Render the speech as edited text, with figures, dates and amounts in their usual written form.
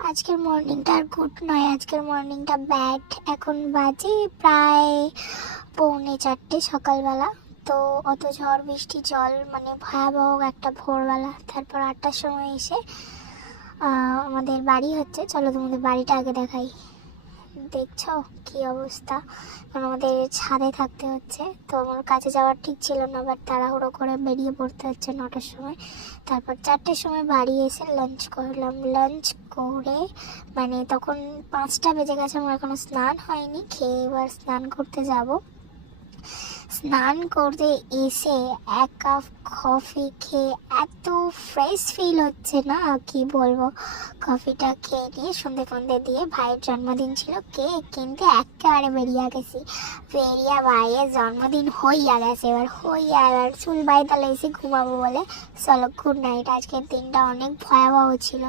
আজকের মর্নিংটা আর গুড নয়, আজকের মর্নিংটা ব্যাড। এখন বাজে প্রায় 3:45 সকালবেলা। তো অত ঝড় বৃষ্টি জল মানে ভয়াবহ একটা ভোরবেলা। তারপর 8টার সময় এসে আমাদের বাড়ি হচ্ছে। চলো তোমাদের বাড়িটা আগে দেখাই। দেখছো কি অবস্থা, কারণ আমাদের ছাদে থাকতে হচ্ছে। তো আমার কাছে যাওয়ার ঠিক ছিল না, বাট তাড়াহুড়ো করে বেরিয়ে পড়তে হচ্ছে 9টার সময়। তারপর 4টের সময় বাড়ি এসে লাঞ্চ করলাম। লাঞ্চ করে মানে তখন 5টা বেজে গেছে, আমার এখনো স্নান হয়নি। খেয়ে এবার স্নান করতে যাব। স্নান করতে এসে 1 কাপ কফি খেয়ে এত ফ্রেশ ফিল হচ্ছে না, কি বলবো। কফিটা খেয়ে নিয়ে সন্ধে দিয়ে ভাইয়ের জন্মদিন ছিল, কেক কিনতে একেবারে বেরিয়ে গেছি। ভাইয়ের জন্মদিন হইয়া গেছে, এবার চুল বাইতালে এসে ঘুমাবো বলে। চলো গুড নাইট। আজকের দিনটা অনেক ভয়াবহ ছিল।